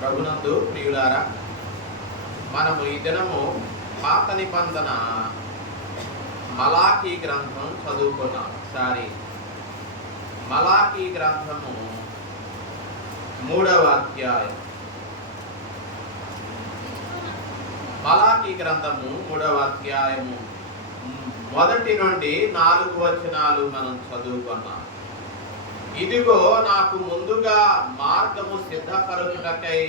ప్రభునందు ప్రియులారా, మనము ఈ దినము పాత నిబంధన మలాకీ గ్రంథం చదువుకున్నాం. మలాకీ గ్రంథము 3వ అధ్యాయం. మలాకీ గ్రంథము 3వ అధ్యాయము 1 నుండి 4 వచనాలు మనం చదువుకున్నాం. ఇదిగో నాకు ముందుగా మార్గము సిద్ధపరచుటకై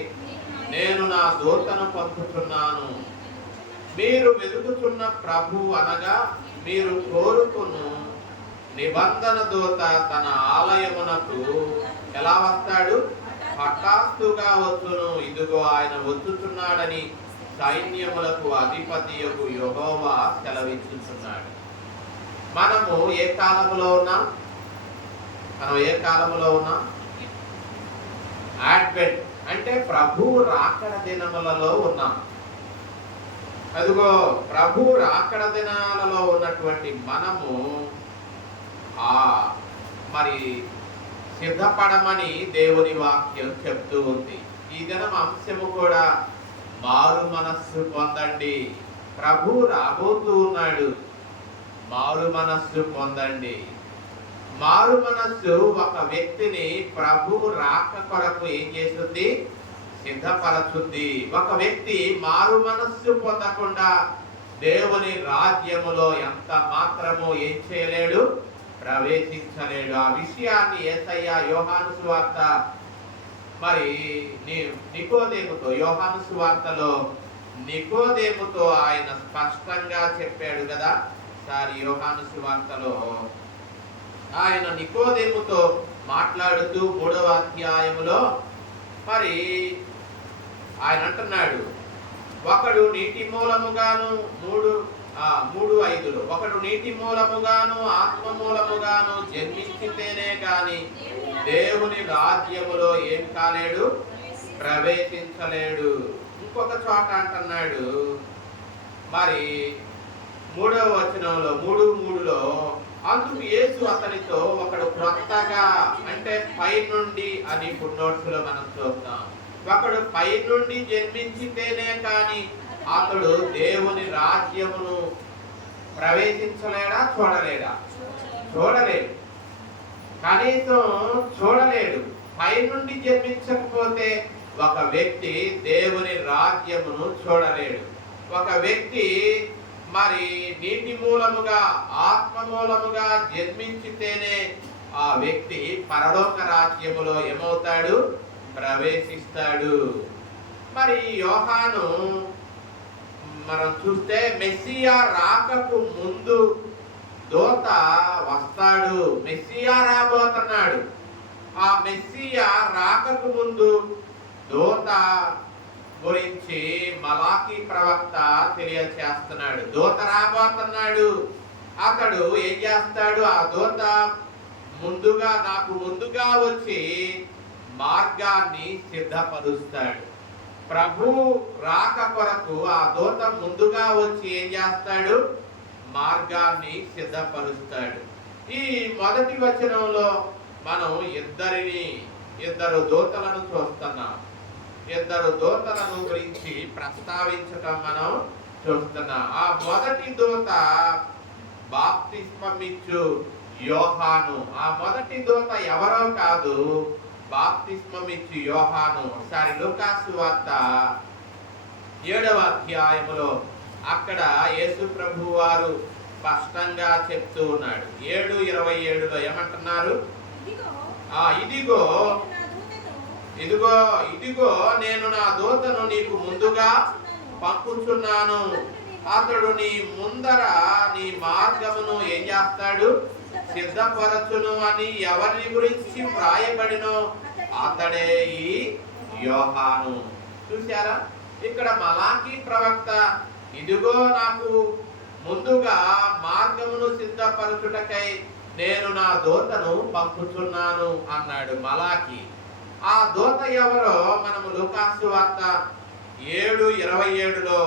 నేను నా దూతను పంపుతున్నాను. మీరు వెతుకుతున్న ప్రభు అనగా మీరు కోరుకును నిబంధన దూత తన ఆలయమునకు ఎలా వస్తాడు? హఠాత్తుగా వచ్చును. ఇదిగో ఆయన వచ్చుచున్నాడని సైన్యములకు అధిపతియగు యెహోవా సెలవిచ్చుచున్నాడు. మనము ఏ కాలంలో ఉన్నాం? అడ్వెంట్ అంటే ప్రభు రాకడ దినములలో ఉన్నాం. అదిగో ప్రభు రాకడ దినాలలో ఉన్నటువంటి మనము మరి సిద్ధపడమని దేవుని వాక్యం చెప్తూ ఉంది. ఈ దినం అంశము కూడా మారు మనస్సు పొందండి. ప్రభు రాబోతూ ఉన్నాడు. మారు మనస్సు పొందండి. మారు మనస్సు ఒక వ్యక్తిని ప్రభు రాక కొరకు ఏం చేస్తుంది? సిద్ధపరచుద్ది. ఒక వ్యక్తి మారు మనస్సు పొందకుండా దేవుని రాజ్యములో ఎంత మాత్రము ఏం చేయలేడు? ప్రవేశించలేడు. ఆ విషయాన్ని యేసయ్య యోహాను సువార్త మరి నికోదేముతో, యోహాను సువార్తలో నికోదేముతో ఆయన స్పష్టంగా చెప్పాడు కదా. యోహాను సువార్తలో ఆయన నికోదేముతో మాట్లాడుతూ 3వ అధ్యాయములో మరి ఆయన అంటున్నాడు, ఒకడు నీటి మూలముగాను 3:5లో ఒకడు నీటి మూలముగాను ఆత్మ మూలముగాను జన్మించితేనే గాని దేవుని రాజ్యములో ఏం కాలేడు? ప్రవేశించలేడు. ఇంకొక చోట అంటున్నాడు మరి 3వ వచనంలో 3:3లో అందుకు యేసు అతనితో ఒకడు క్రొత్తగా అంటే పై నుండి అని నోట్స్ లో మనం చూస్తాం. ఒకడు పై నుండి జన్మించితేనే కానీ అతడు దేవుని రాజ్యమును ప్రవేశించలేడా? చూడలేడు. కనీసం చూడలేడు. పై నుండి జన్మించకపోతే ఒక వ్యక్తి దేవుని రాజ్యమును చూడలేడు. ఒక వ్యక్తి మరి నీటి మూలముగా ఆత్మ మూలముగా జన్మించితేనే ఆ వ్యక్తి పరలోక రాజ్యములో ఏమవుతాడు? ప్రవేశిస్తాడు. మరి యోహాను మనం చూస్తే మెస్సియా రాకకు ముందు దూత వస్తాడు. మెస్సియా రాబోతున్నాడు. ఆ మెస్సియా రాకకు ముందు దూత గురించి మలాకీ ప్రవక్త తెలియచేస్తున్నాడు. దూత రాబోతున్నాడు. అతడు ఏం చేస్తాడు? ఆ దూత నాకు ముందుగా వచ్చి మార్గాన్ని సిద్ధపరుస్తాడు. ప్రభు రాక కొరకు ఆ దూత ముందుగా వచ్చి ఏం చేస్తాడు? మార్గాన్ని సిద్ధపరుస్తాడు. ఈ మొదటి వచనంలో మనం ఇద్దరు దూతలను చూస్తున్నాం. ఇద్దరు దూతలను గురించి ప్రస్తావించటం మనం చూస్తున్నాం. ఆ మొదటి దూత బాప్తిస్మమిచ్చు యోహాను. ఆ మొదటి దూత ఎవరో కాదు, బాప్తిస్మమిచ్చు యోహాను. ఒకసారి లూకాసు వార్త 7వ అధ్యాయములో అక్కడ యేసు ప్రభు వారు స్పష్టంగా చెప్తూ ఉన్నాడు. 7:27లో ఏమంటున్నారు? ఇదిగో నేను నా దూతను నీకు ముందుగా పంపుచున్నాను. అతడు నీ ముందర నీ మార్గమును ఏం చేస్తాడు? సిద్ధపరచును అని ఎవరిని గురించి వ్రాయబడినో అతడే ఈ యోహాను. చూసారా? ఇక్కడ మలాకీ ప్రవక్త ఇదిగో నాకు ముందుగా మార్గమును సిద్ధపరచుటకై నేను నా దూతను పంపుచున్నాను అన్నాడు మలాకీ. ఆ దూత ఎవరో మనము లూకాసు వార్త 7:27లో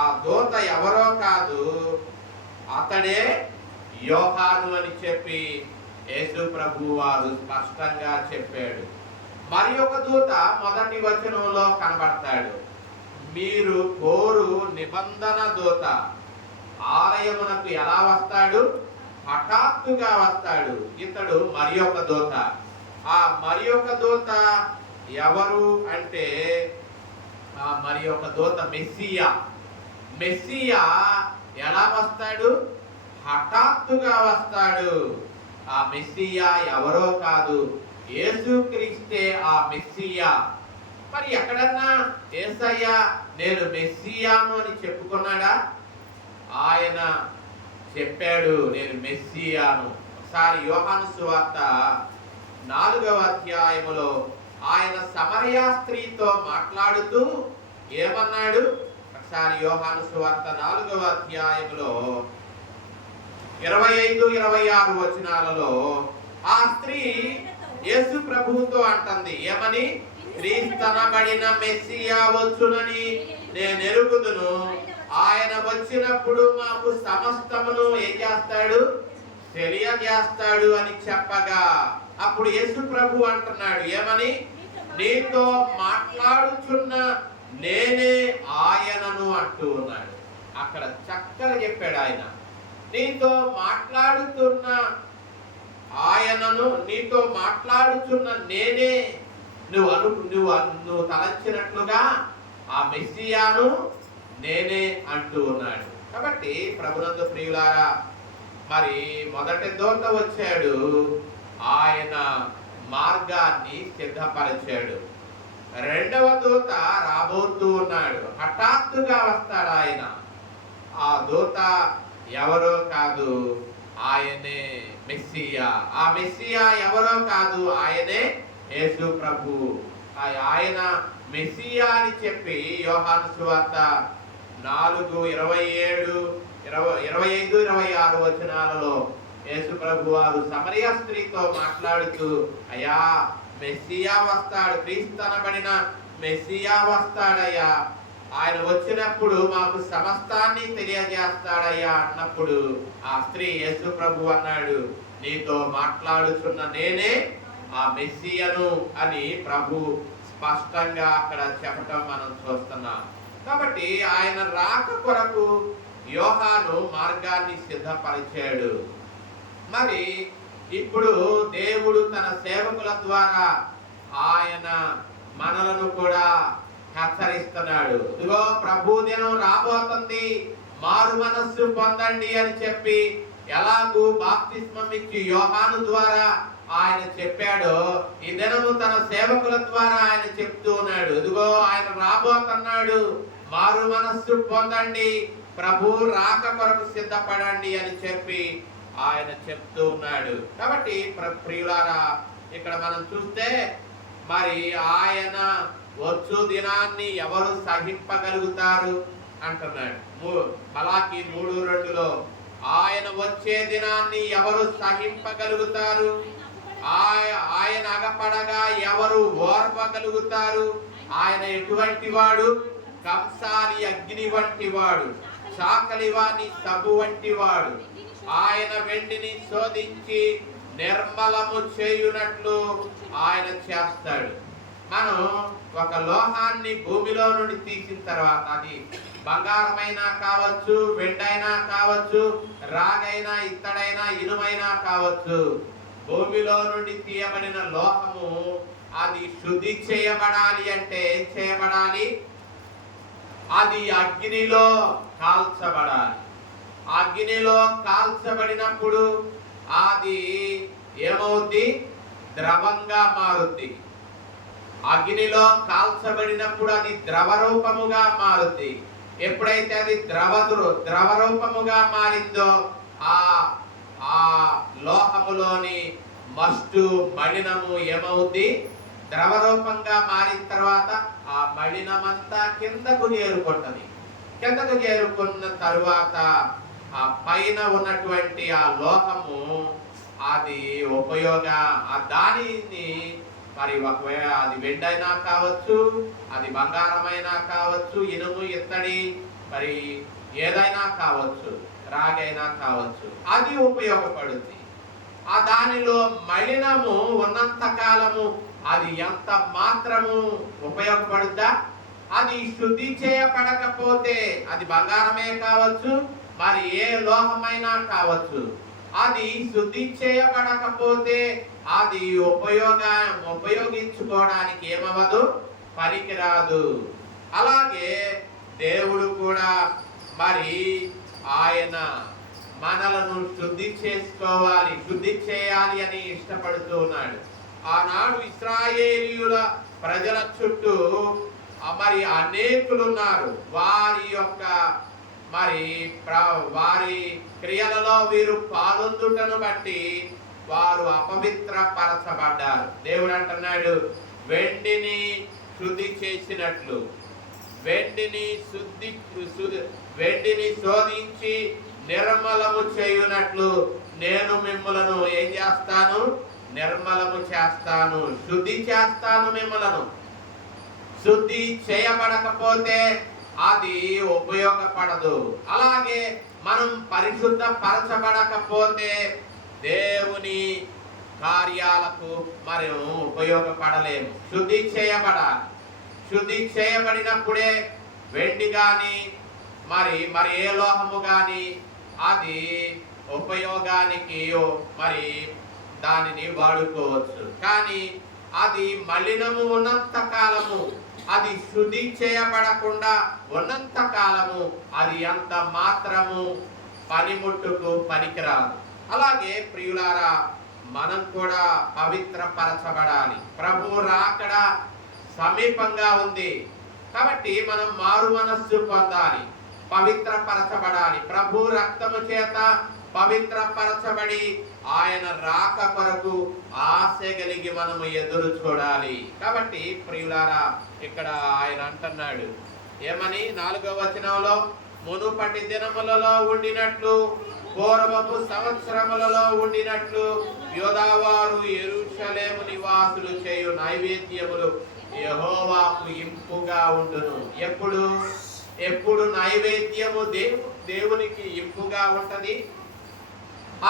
ఆ దూత ఎవరో కాదు, అతడే యోహాను అని చెప్పి యేసు ప్రభువు వారు స్పష్టంగా చెప్పాడు. మరి ఒక దూత మొదటి వచనంలో కనబడతాడు. మీరు కోరు నిబంధన దూత ఆలయమునకు ఎలా వస్తాడు? హఠాత్తుగా వస్తాడు. ఇతడు మరి ఒక దూత. ఆ మరి ఒక దూత ఎవరు అంటే ఆ మరి ఒక దూత మెస్సియా. మెస్సియా ఎలా వస్తాడు? హఠాత్తుగా వస్తాడు. ఆ మెస్సియా ఎవరో కాదు, యేసుక్రీస్తే ఆ మెస్సియా. మరి ఎక్కడన్నా యేసయ్య నేను మెస్సియాను అని చెప్పుకున్నాడా? ఆయన చెప్పాడు నేను మెస్సియాను. ఒకసారి యోహాను సువార్త 4వ అధ్యాయములో ఆయన సమరయ స్త్రీతో మాట్లాడుతూ ఏమన్నాడు? ఒకసారి యోహాను సువార్త 4వ అధ్యాయములో 25, 26 వచనాలలో ఆ స్త్రీ యేసు ప్రభువుతో అంటుంది ఏమని? క్రీస్తనబడిన మెస్సియా వచ్చునని నేను ఎరుగుదును. ఆయన వచ్చినప్పుడు మాకు సమస్తమును ఏం చేస్తాడు? తెలియజేస్తాడు అని చెప్పగా అప్పుడు యేసు ప్రభు అంటున్నాడు ఏమని? నీతో మాట్లాడుచున్న నేనే ఆయనను అంటూ ఉన్నాడు. అక్కడ చక్కగా చెప్పాడు ఆయన. నీతో మాట్లాడుతున్న ఆయనను, నీతో మాట్లాడుచున్న నేనే, నువ్వు తలంచినట్లుగా ఆ మెస్సియాను నేనే అంటూ ఉన్నాడు. కాబట్టి ప్రభునందు ప్రియులారా, మరి మొదటి దూత వచ్చాడు, ఆయన మార్గాన్ని సిద్ధపరిచాడు. రెండవ దూత రాబోతూ ఉన్నాడు, హఠాత్తుగా వస్తాడు ఆయన. ఆ దూత ఎవరో కాదు, ఆయనే మెస్సియా. ఆ మెస్సియా ఎవరో కాదు, ఆయనే యేసు ప్రభు. ఆయన మెస్సియా అని చెప్పి యోహాను సువార్త 4:27, 25, 26 వచనాలలో యేసు ప్రభు వారు సమరయ స్త్రీతో మాట్లాడుతూ అయ్యా మెస్సియా వస్తాడు, క్రీస్తనబడిన మెస్సియా వస్తాడయ్యా, ఆయన వచ్చినప్పుడు మాకు సమస్తాన్ని తెలియజేస్తాడయ్యా అన్నప్పుడు ఆ స్త్రీ యేసు ప్రభు అన్నాడు నీతో మాట్లాడుచున్న నేనే ఆ మెస్సియను అని ప్రభు స్పష్టంగా అక్కడ చెప్పటం మనం చూస్తున్నాం. కాబట్టి ఆయన రాక కొరకు యోహాను మార్గాన్ని సిద్ధపరిచాడు. మరి ఇప్పుడు దేవుడు తన సేవకుల ద్వారా ఆయన మనలను కూడా హెచ్చరిస్తున్నాడు. ఇదిగో ప్రభు దినం రాబోతుంది, మారు మనస్సు పొందండి అని చెప్పి ఎలాగూ బాప్తిస్మం ఇచ్చి యోహాను ద్వారా ఆయన చెప్పాడో ఈ దినము తన సేవకుల ద్వారా ఆయన చెప్తూ ఉన్నాడు. ఇదిగో ఆయన రాబోతున్నాడు, మారు మనస్సు పొందండి, ప్రభు రాక కొరకు సిద్ధపడండి అని చెప్పి ఆయన చెప్తూ ఉన్నాడు. కాబట్టి ప్రియులారా, ఇక్కడ మనం చూస్తే మరి ఆయన వచ్చు దినాన్ని ఎవరు సహింపగలుగుతారు అంటున్నాడు. మలాకి 3:2లో ఆయన వచ్చే దినాన్ని ఎవరు సహింపగలుగుతారు, ఆయన అగపడగా ఎవరు ఓర్వగలుగుతారు. ఆయన ఎటువంటి వాడు? కంసాలి అగ్ని వంటి వాడు, చాకలివాని సబ్బు వంటి వాడు. ఆయన వెండిని శోధించి నిర్మలము చేయునట్లు ఆయన చేస్తాడు. మనం ఒక లోహాన్ని భూమిలో నుండి తీసిన తర్వాత అది బంగారమైనా కావచ్చు, వెండైనా కావచ్చు, రాగైనా, ఇత్తడైనా, ఇనుమైనా కావచ్చు, భూమిలో నుండి తీయబడిన లోహము అది శుద్ధి చేయబడాలి అంటే ఏం చేయబడాలి? అది అగ్నిలో కాల్చబడాలి. అగ్నిలో కాల్చబడినప్పుడు అది ఏమవుద్ది? ద్రవంగా మారుద్ది. అగ్నిలో కాల్చబడినప్పుడు అది ద్రవ రూపముగా మారుద్ది. ఎప్పుడైతే అది ద్రవ రూపముగా మారిందో ఆ లోహములోని మస్టు మలినము ఏమవుద్ది? ద్రవ రూపంగా మారిన తర్వాత ఆ మలినమంతా కిందకు చేరుకుంటది. కిందకు చేరుకున్న తరువాత ఆ పైన ఉన్నటువంటి ఆ లోహము అది దానిని మరి ఒకవేళ అది వెండైనా కావచ్చు, అది బంగారమైనా కావచ్చు, ఇనుము, ఇత్తడి, మరి ఏదైనా కావచ్చు, రాగైనా కావచ్చు, అది ఉపయోగపడుతుంది. ఆ దానిలో మలినము ఉన్నంత కాలము అది ఎంత మాత్రము ఉపయోగపడుద్దా? అది శుద్ధి చేయబడకపోతే, అది బంగారమే కావచ్చు, మరి ఏ లోహమైనా కావచ్చు, అది శుద్ధి చేయబడకపోతే అది ఉపయోగించుకోవడానికి ఏమవ్వదు, పనికిరాదు. అలాగే దేవుడు కూడా మరి ఆయన మనలను శుద్ధి చేసుకోవాలి, శుద్ధి చేయాలి అని ఇష్టపడుతూ ఉన్నాడు. ఆనాడు ఇశ్రాయేలీయుల ప్రజల చుట్టూ మరి అనేకులు ఉన్నారు. వారి యొక్క వారి క్రియలలో వీరు పాల్గొందుటను బట్టి వారు అపవిత్రపరచబడ్డారు. దేవుడు అంటున్నాడు, వెండిని శుద్ధి చేసినట్లు, వెండిని శోధించి నిర్మలము చేయునట్లు నేను మిమ్మలను ఏం చేస్తాను, నిర్మలము చేస్తాను, శుద్ధి చేస్తాను. మిమ్మలను శుద్ధి చేయబడకపోతే అది ఉపయోగపడదు. అలాగే మనం పరిశుద్ధ పరచబడకపోతే దేవుని కార్యాలకు మనం ఉపయోగపడలేము. శుద్ధి చేయబడాలి. శుద్ధి చేయబడినప్పుడే వెండి కానీ మరి ఏ లోహము కానీ అది ఉపయోగానికి మరి దానిని వాడుకోవచ్చు. కానీ అది మలినము ఉన్నంత కాలము, అది శుద్ధి చేయబడకుండా ఉన్నంత కాలము అది ఎంత మాత్రము పనిముట్టుకు పనికిరాదు. అలాగే ప్రియులారా, మనం కూడా పవిత్రపరచబడాలి. ప్రభు రాకడ సమీపంగా ఉంది కాబట్టి మనం మారు మనస్సు పొందాలి, పవిత్రపరచబడాలి. ప్రభు రక్తము చేత పవిత్రపరచబడి ఆయన రాక కొరకు ఆశ కలిగి మనము ఎదురు చూడాలి. కాబట్టి ప్రియులారా, ఇక్కడ ఆయన అంటున్నాడు ఏమని, 4వ వచనంలో, మునుపటి దినములలో ఉండినట్లు, పూర్వపు సంవత్సరములలో ఉండినట్లు యోదావారు యెరూషలేము నివాసులు చేయు నైవేద్యములు యెహోవాకు ఇంపుగా ఉండును. ఎప్పుడు నైవేద్యము దేవునికి ఇంపుగా ఉంటది?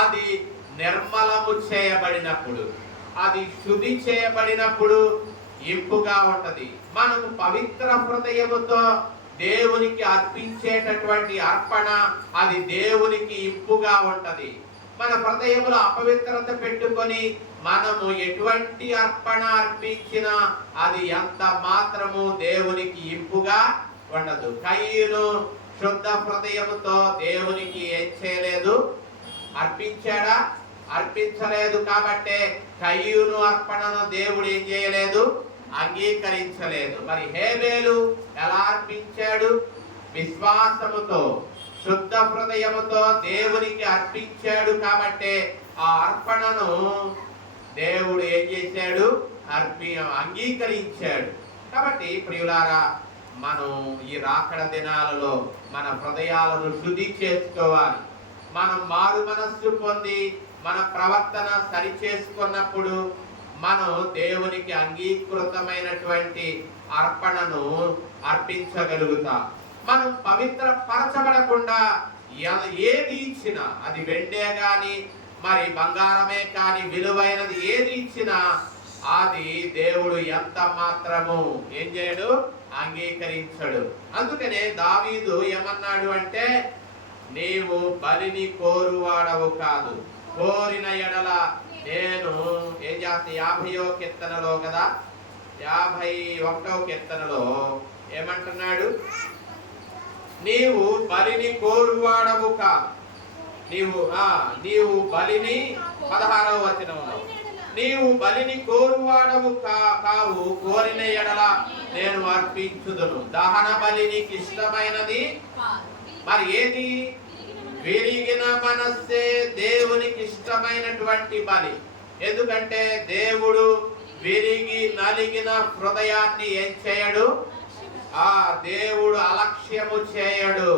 అది నిర్మలము చేయబడినప్పుడు, అది శుద్ధి చేయబడినప్పుడు ఇంపుగా ఉంటది. మనము పవిత్ర హృదయముతో దేవునికి అర్పించేటటువంటి అర్పణ అది దేవునికి ఇంపుగా ఉంటది. మన హృదయములో అపవిత్రత పెట్టుకొని మనము ఎటువంటి అర్పణ అర్పించినా అది ఎంత మాత్రము దేవునికి ఇంపుగా ఉండదు. కయ్యూను శుద్ధ హృదయముతో దేవునికి ఏం చేయలేదు, అర్పించాడా? అర్పించలేదు. కాబట్టే కయ్యూను అర్పణను దేవుడు ఏం చేయలేదు, అంగీకరించలేదు. మరి హేబేలు ఎలా అర్పించాడు? విశ్వాసముతో శుద్ధ హృదయముతో దేవునికి అర్పించాడు. కాబట్టే ఆ అర్పణను దేవుడు ఏం చేశాడు, అంగీకరించాడు. కాబట్టి ప్రియులారా, మనం ఈ రాకడ దినాలలో మన హృదయాలను శుద్ధి చేసుకోవాలి. మనం మారు మనస్సు పొంది మన ప్రవర్తన సరి చేసుకున్నప్పుడు మనం దేవునికి అంగీకృతమైనటువంటి అర్పణను అర్పించగలుగుతాం. మనం పవిత్ర పరచబడకుండా ఏది ఇచ్చినా, అది వెండే కానీ మరి బంగారమే కానీ విలువైనది ఏది ఇచ్చినా అది దేవుడు ఎంత మాత్రము ఏం చేయడు, అంగీకరించడు. అందుకనే దావీదు ఏమన్నాడు అంటే, నీవు బలిని కోరువాడవు కాదు, కోరిన ఎడల నేను ఏం చేస్తా. 50వ కీర్తనలో కదా, 51వ కీర్తనలో ఏమంటున్నాడు, నీవు బలిని కోరువాడవు కాదు, నీవు బలిని 16వ వచనంలో, నీవు బలిని కోరువాడవు కావు, కోరిన ఎడల నేను అర్పించుదును. దహన బలి నీకు ఇష్టమైనది మరి ఏది? విరిగిన మనస్సే దేవునికి ఇష్టమైనటువంటి బలి. ఎందుకంటే దేవుడు విరిగి నలిగిన హృదయాన్ని ఏం చేయడు, దేవుడు అలక్ష్యము చేయడు.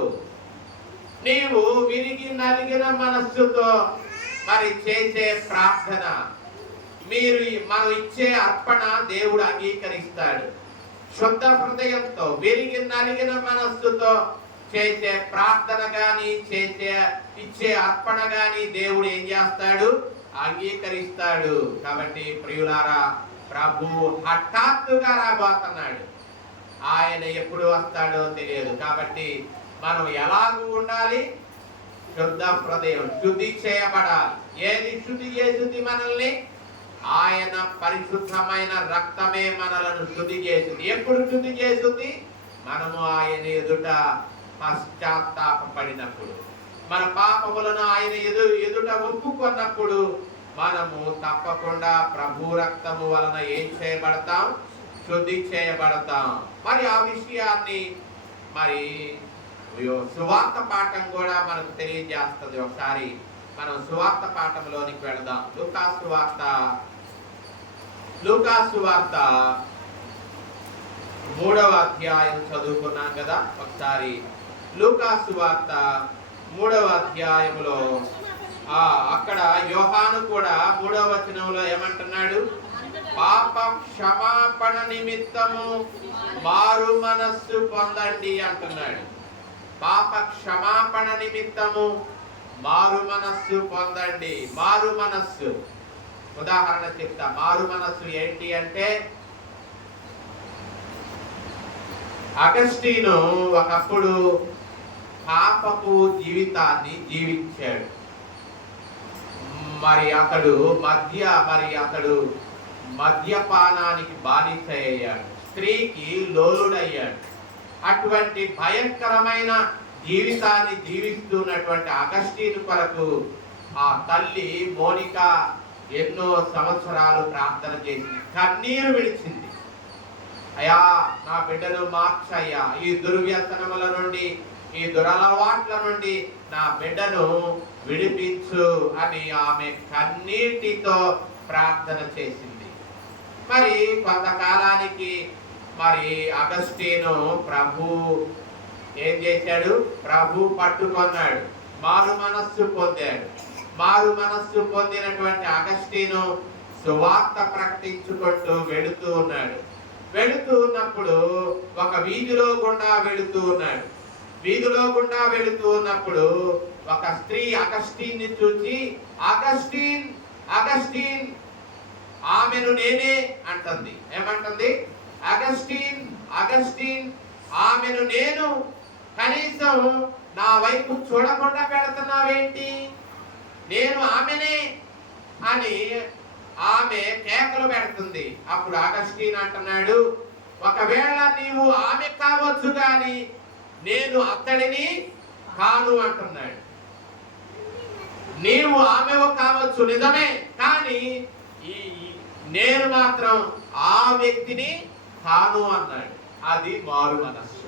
నీవు విరిగి నలిగిన మనస్సుతో మరి చేసే ప్రార్థన, మనం ఇచ్చే అర్పణ దేవుడు అంగీకరిస్తాడు. శుద్ధ హృదయంతో విరిగి నలిగిన మనస్సుతో చేసే ప్రార్థన గాని ఇచ్చే అర్పణ గాని దేవుడు ఏం చేస్తాడు, అంగీకరిస్తాడు. కాబట్టి ప్రియులారా, ప్రభు హఠాత్తుగా రాబోతున్నాడు. ఆయన ఎప్పుడు వస్తాడో తెలియదు. కాబట్టి మనం ఎలాగూ ఉండాలి? శుద్ధ హృదయం, శుద్ధి చేయబడాలి. ఏది శుద్ధి చేస్తుంది మనల్ని? ఆయన పరిశుద్ధమైన రక్తమే మనలను శుద్ధి చేస్తుంది. ఎప్పుడు శుద్ధి చేస్తుంది? మనము ఆయన ఎదుట పశ్చాత్తాపడినప్పుడు, మన పాపములను ఆయన ఎదుట ఒప్పుకున్నప్పుడు మనము తప్పకుండా ప్రభు రక్తము వలన ఏం చేయబడతాం? శుద్ధి చేయబడతాం. మరి ఆ విషయాన్ని మరి సువార్త పాఠం కూడా మనకు తెలియజేస్తుంది. ఒకసారి మనం సువార్త పాఠంలోనికి వెళదాం. లూకాసు వార్త 3వ అధ్యాయం చదువుకున్నాం కదా. ఒకసారి లూకాసు వార్త 3వ అధ్యాయంలో అక్కడ యోహాను కూడా 3వ వచనంలో ఏమంటున్నాడు? పాప క్షమాపణ నిమిత్తము మారు మనస్సు పొందండి అంటున్నాడు. పాప క్షమాపణ నిమిత్తము మారు మనస్సు పొందండి. మారు మనస్సు ఉదాహరణ చెప్తా. మారు మనస్సు ఏంటి అంటే, అగస్టీను ఒకప్పుడు పాపపు జీవితాన్ని జీవించాడు. మరి అతడు మద్యపానానికి బానిస అయ్యాడు. స్త్రీకి లోలుడయ్యాడు. అటువంటి భయంకరమైన జీవితాన్ని జీవిస్తున్నటువంటి అగస్టీను కొరకు ఆ తల్లి మోనిక ఎన్నో సంవత్సరాలు ప్రార్థన చేసింది, కన్నీరు విడిచింది. అయ్యా, నా బిడ్డను మార్చయ్యా, ఈ దుర్వ్యసనముల నుండి, ఈ దురలవాట్ల నుండి నా బిడ్డను విడిపించు అని ఆమె కన్నీటితో ప్రార్థన చేసింది. మరి కొంతకాలానికి మరి అగస్టీను ప్రభు ఏం చేశాడు? ప్రభు పట్టుకున్నాడు, మారు మనస్సు పొందాడు. మారు మనస్సు పొందినటువంటి అగస్టీను సువార్త ప్రకటించుకుంటూ వెళుతూ ఉన్నాడు. వెళుతూ ఉన్నప్పుడు ఒక వీధిలో గుండా వెళుతూ ఉన్నాడు. వీధిలో గుండా వెళుతూ ఉన్నప్పుడు ఒక స్త్రీ అగస్టీన్ని చూసి, అగస్టీన్ అగస్టీన్, ఆమెను నేనే అంటుంది. ఏమంటుంది? అగస్టీన్ అగస్టీన్, ఆమెను నేను. కనీసం నా వైపు చూడకుండా పెడుతున్నావేంటి? నేను ఆమెనే అని ఆమె కేకలు పెడుతుంది. అప్పుడు అగస్టీన్ అంటున్నాడు, ఒకవేళ నీవు ఆమె కావచ్చు కానీ నేను అతడిని కాను అంటున్నాడు. నీవు ఆమెవు కావచ్చు నిజమే, కానీ నేను మాత్రం ఆ వ్యక్తిని కాను అన్నాడు. అది మారు మనస్సు.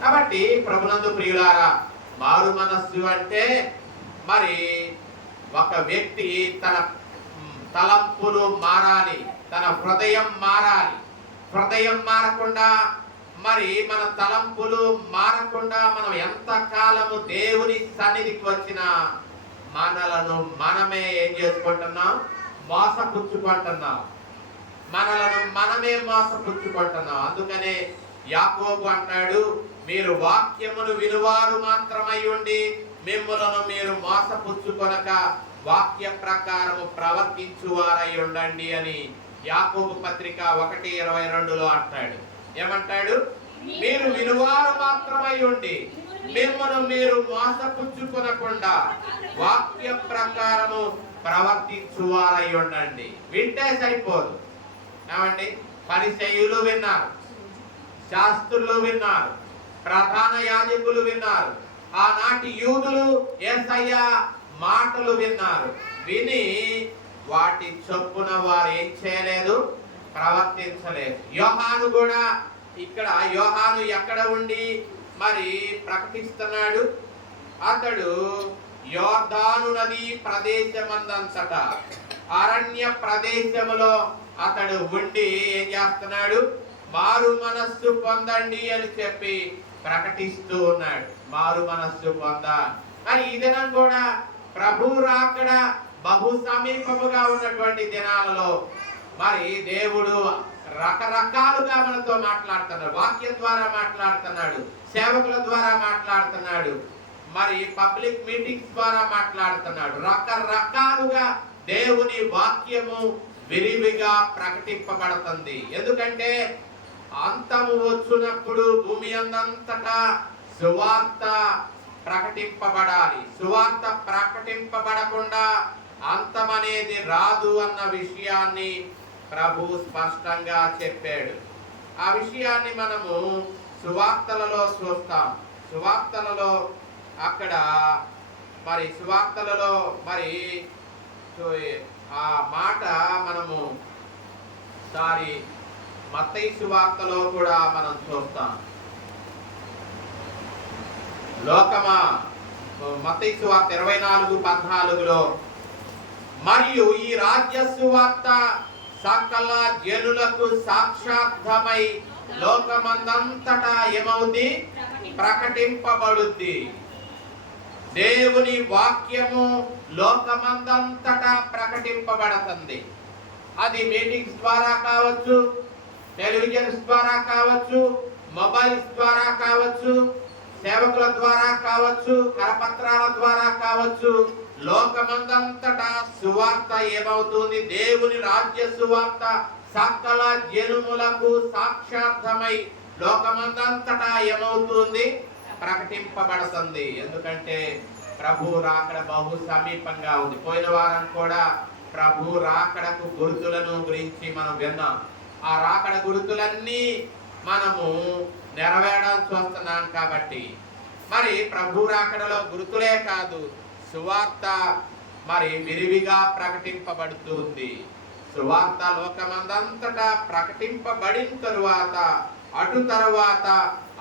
కాబట్టి ప్రభునందు ప్రియులారా, మారు మనస్సు అంటే మరి ఒక వ్యక్తి తన తలంపులు మారాలి, తన హృదయం మారాలి. హృదయం మారకుండా, మరి మన తలంపులు మారకుండా మనం ఎంత కాలము దేవుని సన్నిధికి వచ్చినా మనలను మనమే ఏం చేసుకుంటున్నాం? మోసపుచ్చుకుంటున్నాం. మనలను మనమే మోసపుచ్చుకుంటున్నాం. అందుకనే యాకోబు అంటాడు, మీరు వాక్యమును వినువారు మాత్రమై ఉండి మిమ్ములను మీరు మోసపుచ్చుకొనక వాక్య ప్రకారము ప్రవర్తించువారై ఉండండి అని యాకోబు పత్రిక 1:22లో అంటాడు. ఏమంటాడు? మీరు వినువారు మాత్రమై ఉండి మిమ్మును మీరు మోసపుచ్చుకొనకుండా వాక్య ప్రకారము ప్రవర్తించువారై ఉండండి. వింటే సరిపోదు. ఏమండి? పరిసయ్యులు విన్నారు, శాస్త్రులు విన్నారు, ప్రధాన యాజకులు విన్నారు, ఆనాటి యూదులు యేసయ్య మాటలు విన్నారు. విని వాటి చొప్పున వారు ఏం చేయలేదు? ప్రవర్తించలేదు. యోహాను కూడా ఇక్కడ, యోహాను ఎక్కడ ఉండి మరి ప్రకటిస్తున్నాడు? అతడు యోర్దాను నది ప్రదేశమందంతటా, అరణ్య ప్రదేశములో అతడు ఉండి ఏం చేస్తున్నాడు? మారు మనస్సు పొందండి అని చెప్పి ప్రకటిస్తూ ఉన్నాడు. మారు మనస్సు పొందా. మరి ఈ దినం కూడా ప్రభు రాకడ బహు సమీపముగా ఉన్నటువంటి దినాలలో మరి దేవుడు రకరకాలుగా మనతో మాట్లాడుతున్నాడు. వాక్యం ద్వారా మాట్లాడుతున్నాడు, సేవకుల ద్వారా మాట్లాడుతున్నాడు. మరి పబ్లిక్ మీటింగ్స్ ద్వారా మాట్లాడుతున్నాడు. రకరకాలుగా దేవుని వాక్యము విరివిగా ప్రకటింపబడుతుంది. ఎందుకంటే అంతము వచ్చినప్పుడు భూమి అందంతటా సువార్త ప్రకటింపబడాలి. సువార్త ప్రకటింపబడకుండా అంతం అనేది రాదు అన్న విషయాన్ని ప్రభు స్పష్టంగా చెప్పాడు. ఆ విషయాన్ని మనము సువార్తలలో చూస్తాం. సువార్తలలో అక్కడ మరి సువార్తలలో మరి ఆ మాట మనము మత్తయి సువార్తలో కూడా మనం చూస్తాం. మత్తయి సువార్త 24:14లో మరియు ఈ రాజ్య సువార్త సకల జనులకు సాక్షార్థమై లోకమందంతటా ఏమవుద్ది? ప్రకటింపబడుద్ది. దేవుని వాక్యము లోకమందంతటా ప్రకటింపబడుతుంది. అది మీటింగ్స్ ద్వారా కావచ్చు, టెలివిజన్స్ ద్వారా కావచ్చు, మొబైల్స్ ద్వారా కావచ్చు, సేవకుల ద్వారా కావచ్చు, కరపత్రాల ద్వారా కావచ్చు. లోకమందంతటా సువార్త ఏమవుతుంది? దేవుని రాజ్య సువార్త సకల జనుములకు సాక్షార్థమై లోకమందంతటా ఏమవుతుంది? ప్రకటింపబడుతుంది. ఎందుకంటే ప్రభు రాకడ బహు సమీపంగా ఉంది. పోయిన వారం కూడా ప్రభు రాకడకు గుర్తులను గురించి మనం విన్నాం. ఆ రాకడ గుర్తులన్నీ మనము నెరవేరాల్సి చూస్తున్నాం. కాబట్టి మరి ప్రభు రాకడలో గుర్తులే కాదు, సువార్త మరి విరివిగా ప్రకటింపబడుతుంది. సువార్త లోకమందంతటా ప్రకటింపబడిన తరువాత అటు తరువాత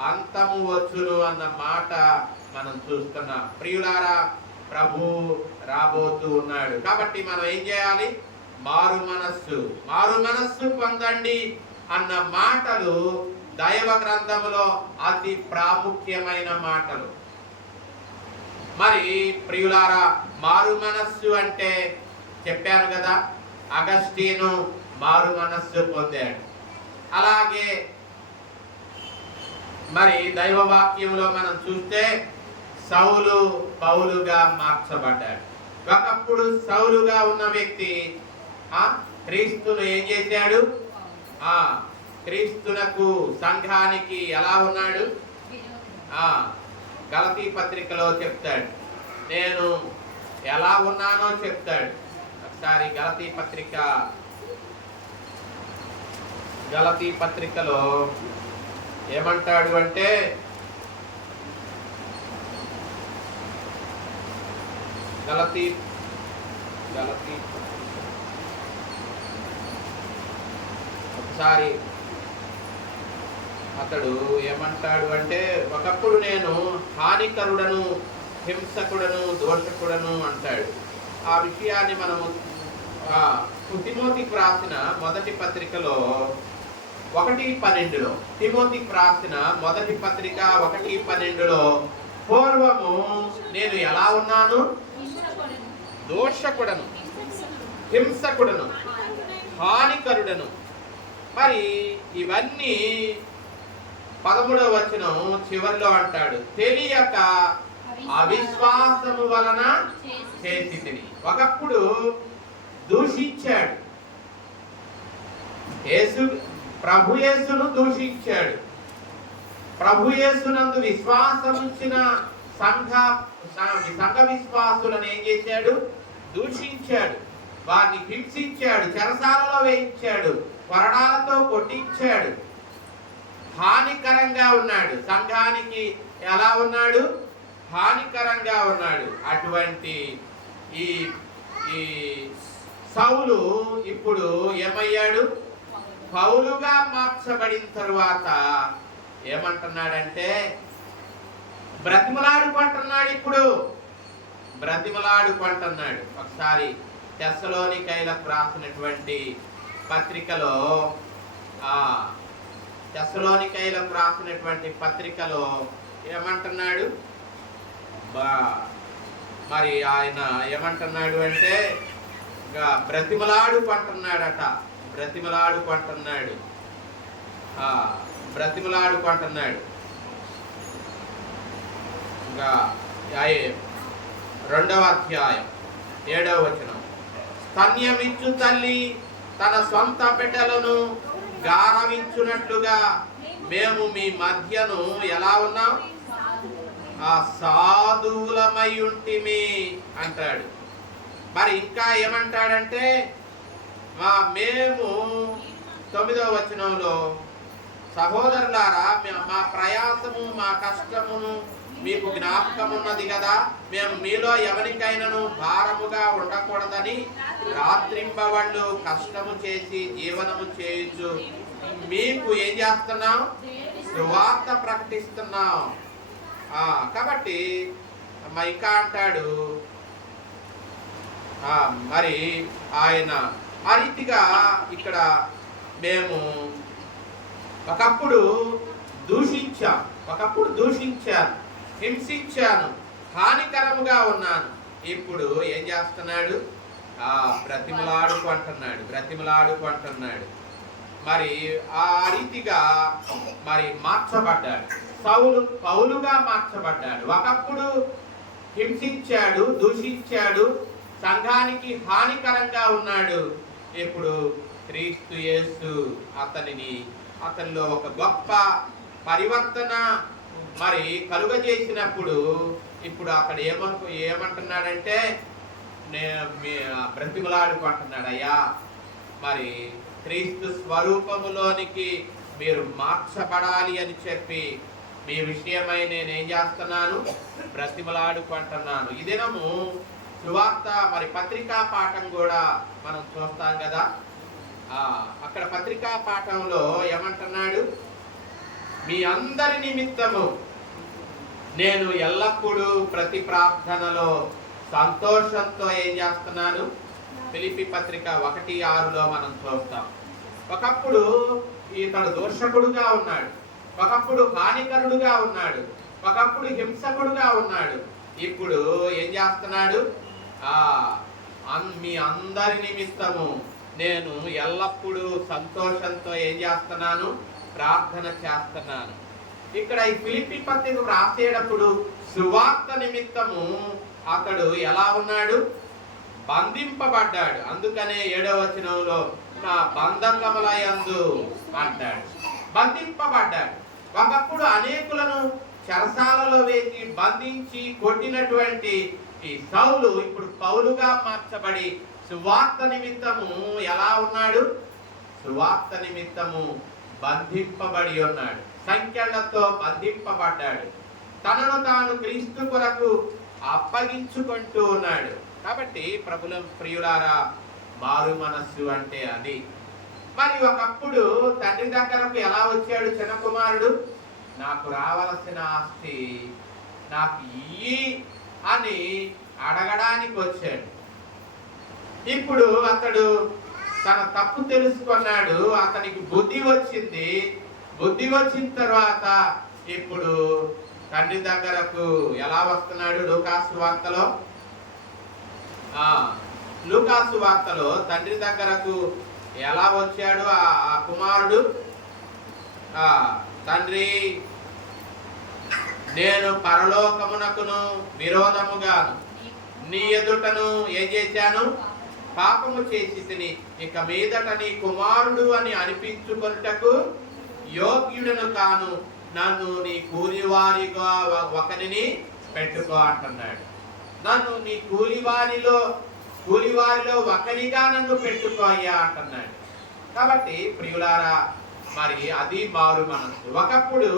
అంతము వచ్చును అన్న మాట మనం చూస్తున్నాం. ప్రియులారా, ప్రభు రాబోతూ ఉన్నాడు. కాబట్టి మనం ఏం చేయాలి? మారు మనస్సు పొందండి అన్న మాటలు దైవ గ్రంథములో అతి ప్రాముఖ్యమైన మాటలు. మరి ప్రియులారా, మారు మనస్సు అంటే చెప్పాను కదా, అగస్టీను మారు మనస్సు పొందాడు. అలాగే మరి దైవ వాక్యంలో మనం చూస్తే సౌలు పౌలుగా మార్చబడ్డాడు. ఒకప్పుడు సౌలుగా ఉన్న వ్యక్తి క్రీస్తును ఏం చేశాడు? క్రీస్తునకు సంఘానికి ఎలా ఉన్నాడు? గలతీ పత్రికలో చెప్తాడు. నేను ఎలా ఉన్నానో చెప్తాడు. ఒకసారి గలతీ పత్రికలో ఏమంటాడు అంటే, గలతీ ఒకసారి అతడు ఏమంటాడు అంటే, ఒకప్పుడు నేను హానికరుడను, హింసకుడను, దోషకుడను అంటాడు. ఆ విషయాన్ని మనము తిమోతికి రాసిన మొదటి పత్రికలో 1:12లో, తిమోతికి రాసిన మొదటి పత్రిక 1:12లో, పూర్వము నేను ఎలా ఉన్నాను? దోషకుడను, హింసకుడను, హానికరుడను. మరి ఇవన్నీ 13వ వచనం చివరిలో అంటాడు, తెలియక అవిశ్వాసము వలన చేసితిని. ఒకప్పుడు దూషించాడు, ప్రభు యేసును దూషించాడు. ప్రభు యేసునందు విశ్వాసం ఉంచిన సంఘ విశ్వాసులను ఏం చేశాడు? దూషించాడు, వారిని హింసించాడు, చెరసాలలో వేయించాడు, కొరడాలతో కొట్టించాడు. హానికరంగా ఉన్నాడు, సంఘానికి ఎలా ఉన్నాడు? హానికరంగా ఉన్నాడు. అటువంటి ఈ సౌలు ఇప్పుడు ఏమయ్యాడు? పౌలుగా మార్చబడిన తరువాత ఏమంటున్నాడంటే, బ్రతిమలాడుకుంటున్నాడు. ఇప్పుడు బ్రతిమలాడుకుంటున్నాడు. ఒకసారి తెస్సలోనికైలకు రాసినటువంటి పత్రికలో ఏమంటున్నాడు? మరి ఆయన ఏమంటున్నాడు అంటే, బ్రతిమలాడుకుంటున్నాడట. బ్రతిమలాడుకుంటున్నాడు. ఇంకా 2వ అధ్యాయం 7వ వచనం. స్తన్యమిచ్చు తల్లి తన సొంత బిడ్డలను గారవించున్నట్లుగా మేము మీ మధ్యను ఎలా ఉన్నాం? ఆ సాధువులమై ఉంటిమి అంటాడు. మరి ఇంకా ఏమంటాడంటే మేము 9వ వచనంలో సహోదరులారా మా ప్రయాసము మా కష్టమును మీకు జ్ఞాపకం ఉన్నది కదా, మేము మీలో ఎవరికైనాను భారముగా ఉండకూడదని రాత్రింబవళ్ళు కష్టము చేసి జీవనము చేయొచ్చు మీకు ఏం చేస్తున్నాం? సువార్త ప్రకటిస్తున్నాం. కాబట్టి ఇంకా అంటాడు మరి ఆయన ఆ రీతిగా ఇక్కడ మేము ఒకప్పుడు దూషించాను, హింసించాను, హానికరముగా ఉన్నాను. ఇప్పుడు ఏం చేస్తున్నాడు? బ్రతిమలాడుకు అంటున్నాడు. మరి ఆ రీతిగా మరి మార్చబడ్డాడు. పౌలుగా మార్చబడ్డాడు. ఒకప్పుడు హింసించాడు, దూషించాడు, సంఘానికి హానికరంగా ఉన్నాడు. ఇప్పుడు క్రీస్తు యేసు అతనిలో ఒక గొప్ప పరివర్తన మరి కలుగజేసినప్పుడు ఇప్పుడు అక్కడ ఏమంటున్నాడంటే బ్రతిమలాడుకుంటున్నాడు, అయ్యా మరి క్రీస్తు స్వరూపములోనికి మీరు మార్చబడాలి అని చెప్పి మీ విషయమై నేనేం చేస్తున్నాను? బ్రతిమలాడుకుంటున్నాను. ఈ దినము సువార్త మరి పత్రికా పాఠం కూడా మనం చూస్తాం కదా. అక్కడ పత్రికా పాఠంలో ఏమంటున్నాడు? మీ అందరి నిమిత్తము నేను ఎల్లప్పుడూ ప్రతి ప్రార్థనలో సంతోషంతో ఏం చేస్తున్నాను? ఫిలిప్పీ పత్రిక 1:6లో మనం చూస్తాం. ఒకప్పుడు ఇతడు దోషకుడుగా ఉన్నాడు, ఒకప్పుడు హానికరుడుగా ఉన్నాడు, ఒకప్పుడు హింసకుడుగా ఉన్నాడు. ఇప్పుడు ఏం చేస్తున్నాడు? మీ అందరి నిమిత్తము నేను ఎల్లప్పుడూ సంతోషంతో ఏం చేస్తున్నాను? ప్రార్థన చేస్తున్నాను. ఇక్కడ ఈ ఫిలిప్పీ పత్రిక రాసేటప్పుడు సువార్త నిమిత్తము అతడు ఎలా ఉన్నాడు? బంధింపబడ్డాడు. అందుకనే 7వ వచనంలో నా బంధకములయందు అంటాడు. బంధింపబడ్డాడు. ఒకప్పుడు అనేకులను చెరసాలలో వేసి బంధించి కొట్టినటువంటి ఈ సౌలు ఇప్పుడు పౌలుగా మార్చబడి సువార్త నిమిత్తము ఎలా ఉన్నాడు? సువార్త నిమిత్తము బంధింపబడి ఉన్నాడు. సంఖ్యలతో బంధింపబడ్డాడు. తనను తాను క్రీస్తు కొరకు అప్పగించుకుంటూ ఉన్నాడు. కాబట్టి ప్రియులారా, మారు మనస్సు అంటే అది. మరి ఒకప్పుడు తండ్రి దగ్గరకు ఎలా వచ్చాడు చిన్న కుమారుడు? నాకు రావలసిన ఆస్తి నాకు ఇయ్యి అని అడగడానికి వచ్చాడు. ఇప్పుడు అతడు తన తప్పు తెలుసుకున్నాడు. అతనికి బుద్ధి వచ్చింది. బుద్ధి వచ్చిన తర్వాత ఇప్పుడు తండ్రి దగ్గరకు ఎలా వస్తున్నాడు? లూకాసు వార్తలో తండ్రి దగ్గరకు ఎలా వచ్చాడు ఆ కుమారుడు? తండ్రి, నేను పరలోకమునకును విరోధముగాను నీ ఎదుటను ఏం చేశాను? పాపము చేసి తిని ఇక మీదట నీ కుమారుడు అని అనిపించుకొనుటకు యోగ్యుడను కాను. నన్ను నీ కూలివారిగా ఒకరిని పెట్టుకో అంటున్నాడు. నన్ను నీ కూలివారిలో ఒకరిగా నన్ను పెట్టుకో అయ్యా అంటున్నాడు. కాబట్టి ప్రియులారా, మరి అది మారు మనసు. ఒకప్పుడు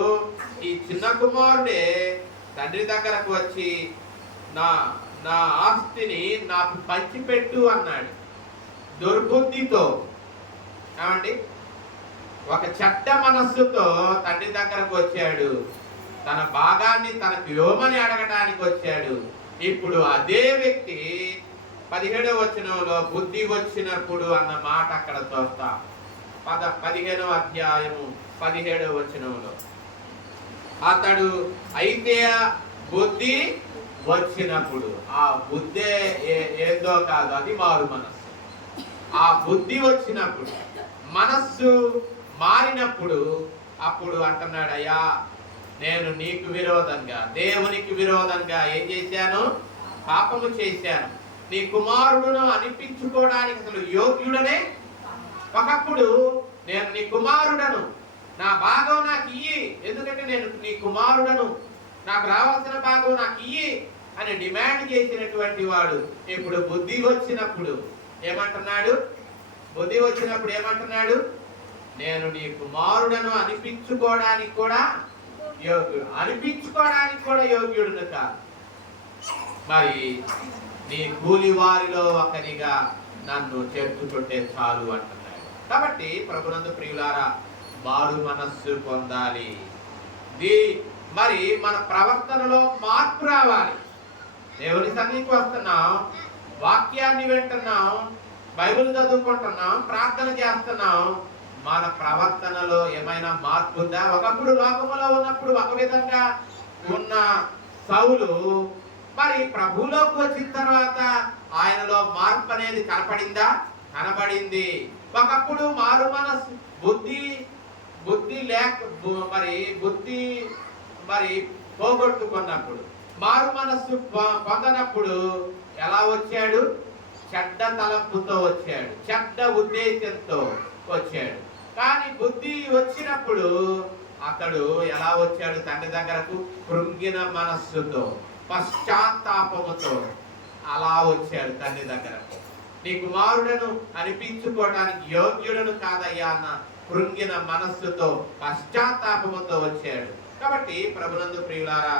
ఈ చిన్న కుమారుడే తండ్రి దగ్గరకు వచ్చి నా ఆస్తిని నాకు పంచిపెట్టు అన్నాడు. దుర్బుద్ధితో, ఏమండి, ఒక చెడ్డ మనస్సుతో తండ్రి దగ్గరకు వచ్చాడు. తన భాగాన్ని తనకు ఇవ్వమని అడగడానికి వచ్చాడు. ఇప్పుడు అదే వ్యక్తి 17వ వచనంలో బుద్ధి వచ్చినప్పుడు అన్న మాట అక్కడ చూస్తాం. 15వ అధ్యాయము 17వ వచనంలో అతడు అయితే బుద్ధి వచ్చినప్పుడు, ఆ బుద్ధే ఏదో కాదు, అది మారు మనస్సు. ఆ బుద్ధి వచ్చినప్పుడు, మనస్సు మారినప్పుడు అప్పుడు అంటున్నాడు, అయ్యా నేను నీకు విరోధంగా, దేవునికి విరోధంగా ఏం చేశాను? పాపము చేశాను. నీ కుమారుడును అనిపించుకోవడానికి అసలు యోగ్యుడనే. ఒకప్పుడు నేను నీ కుమారుడను, నా భాగం నాకు ఇయ్యి, ఎందుకంటే నేను నీ కుమారుడను, నాకు రావాల్సిన భాగం నాకు ఇయ్యి అని డిమాండ్ చేసినటువంటి వాడు ఇప్పుడు బుద్ధి వచ్చినప్పుడు ఏమంటున్నాడు? బుద్ధి వచ్చినప్పుడు ఏమంటున్నాడు? నేను నీ కుమారుడను అనిపించుకోవడానికి కూడా యోగ్యుడు, అనిపించుకోవడానికి కూడా యోగ్యుడును కాదు, మరి నీ కూలి వారిలో ఒకరిగా నన్ను చేర్చుకుంటే చాలు అంటున్నాడు. కాబట్టి ప్రభునందు ప్రియులారా, మారు మనస్సు పొందాలి. మరి మన ప్రవర్తనలో మార్పు రావాలి. దేవుని సన్నిధికి వస్తున్నాం, వాక్యాన్ని వింటున్నాం, బైబిల్ చదువుకుంటున్నాం, ప్రార్థన చేస్తున్నాం, మన ప్రవర్తనలో ఏమైనా మార్పు ఉందా? ఒకప్పుడు లోకములో ఉన్నప్పుడు ఒక విధంగా ఉన్న సౌలు మరి ప్రభువులోకి వచ్చిన తర్వాత ఆయనలో మార్పు అనేది కనపడిందా? కనబడింది. ఒకప్పుడు మారు మనస్సు బుద్ధి లేక మరి పోగొట్టుకున్నప్పుడు, మారు మనస్సు పొందనప్పుడు ఎలా వచ్చాడు? చెడ్డ తలంపుతో వచ్చాడు, చెడ్డ ఉద్దేశంతో వచ్చాడు. కానీ బుద్ధి వచ్చినప్పుడు అతడు ఎలా వచ్చాడు? తండ్రి దగ్గరకు కృంగిన మనస్సుతో, పశ్చాత్తాపముతో అలా వచ్చాడు తండ్రి దగ్గరకు. నీ కుమారుడను అనిపించుకోవడానికి యోగ్యుడను కాదయ్యా అన్న కృంగిన మనస్సుతో, పశ్చాత్తాపముతో వచ్చాడు. కాబట్టి ప్రభునందు ప్రియులారా,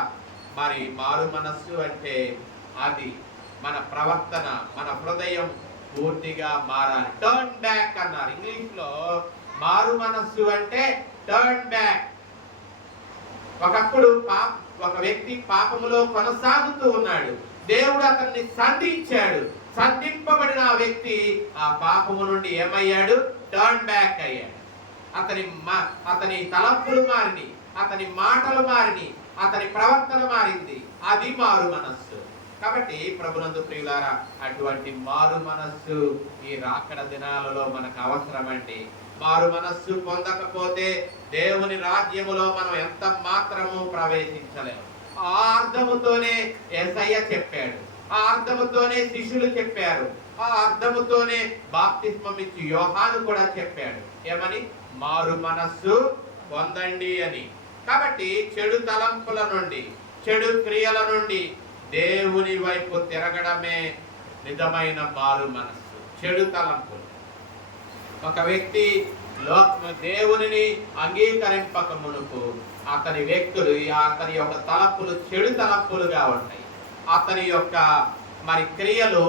మరి మారు మనస్సు అంటే అది మన ప్రవర్తన, మన హృదయం పూర్తిగా మారాలి. టర్న్ బ్యాక్ అన్నారు ఇంగ్లీష్ లో. మారు మనస్సు అంటే టర్న్ బ్యాక్. ఒకప్పుడు ఒక వ్యక్తి పాపములో కొనసాగుతూ ఉన్నాడు, దేవుడు అతన్ని సంధించాడు. సంధింపబడిన ఆ వ్యక్తి ఆ పాపము నుండి ఏమయ్యాడు? టర్న్ బ్యాక్ అయ్యాడు. అతని తలంపులు మారిని, అతని మాటలు మారిని, అతని ప్రవర్తన మారింది. అది మారు మనస్సు. కాబట్టి ప్రభునందు ప్రియులారా, అటువంటి మారు మనస్సు ఈ రాకడ దినాలలో మనకు అవసరమండి. మారు మనస్సు పొందకపోతే దేవుని రాజ్యములో మనం ఎంత మాత్రము ప్రవేశించలేము. ఆ అర్థముతోనే యేసయ్య చెప్పాడు, ఆ అర్థముతోనే శిష్యులు చెప్పారు, ఆ అర్థముతోనే బాప్తిస్మం ఇచ్చి యోహాను కూడా చెప్పాడు. ఏమని? మారు మనస్సు పొందండి అని. కాబట్టి చెడు తలంపుల నుండి, చెడు క్రియల నుండి దేవుని వైపు తిరగడమే నిజమైన మారు మనస్సు. చెడు తలంపులు, ఒక వ్యక్తి దేవునిని అంగీకరింపక మునుపు అతని యొక్క తలంపులు చెడు తలంపులుగా ఉంటాయి. అతని యొక్క మరి క్రియలు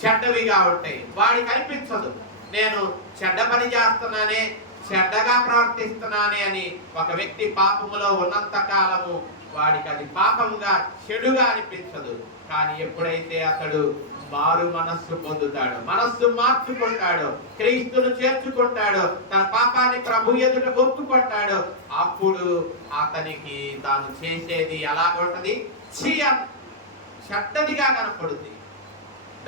చెడ్డవిగా ఉంటాయి. వాడికి అనిపించదు నేను చెడ్డ పని చేస్తున్నానే, చెడ్డగా ప్రవర్తిస్తున్నానే అని. ఒక వ్యక్తి పాపములో ఉన్నంత కాలము వాడికి అది పాపంగా, చెడుగా అనిపించదు. కానీ ఎప్పుడైతే అతడు మారు మనస్సు పొందుతాడు, మనస్సు మార్చుకుంటాడు, క్రీస్తును చేర్చుకుంటాడు, తన పాపాన్ని ప్రభు ఎదుట ఒప్పుకుంటాడు, అప్పుడు అతనికి తాను చేసేది ఎలాగుంటది? చెడ్డదిగా కనపడుతుంది.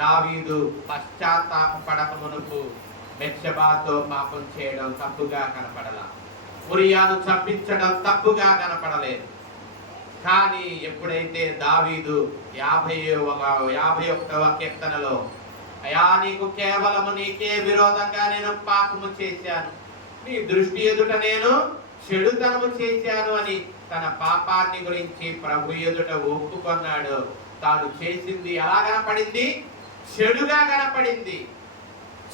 దావీదు పశ్చాత్తాపపడక మునుపు బెత్షెబాతో పాపం చేయడం తప్పుగా కనపడలా, ఉరియాను చంపించడం తప్పుగా కనపడలేదు. కానీ ఎప్పుడైతే దావీదు 51వ కీర్తనలో, అయా నీకు కేవలము నీకే విరోధంగా నేను పాపము చేశాను, నీ దృష్టి ఎదుట నేను చెడుతనము చేశాను అని తన పాపాన్ని గురించి ప్రభు ఎదుట ఒప్పుకున్నాడు. తాను చేసింది ఎలా కనపడింది? చెడుగా కనపడింది.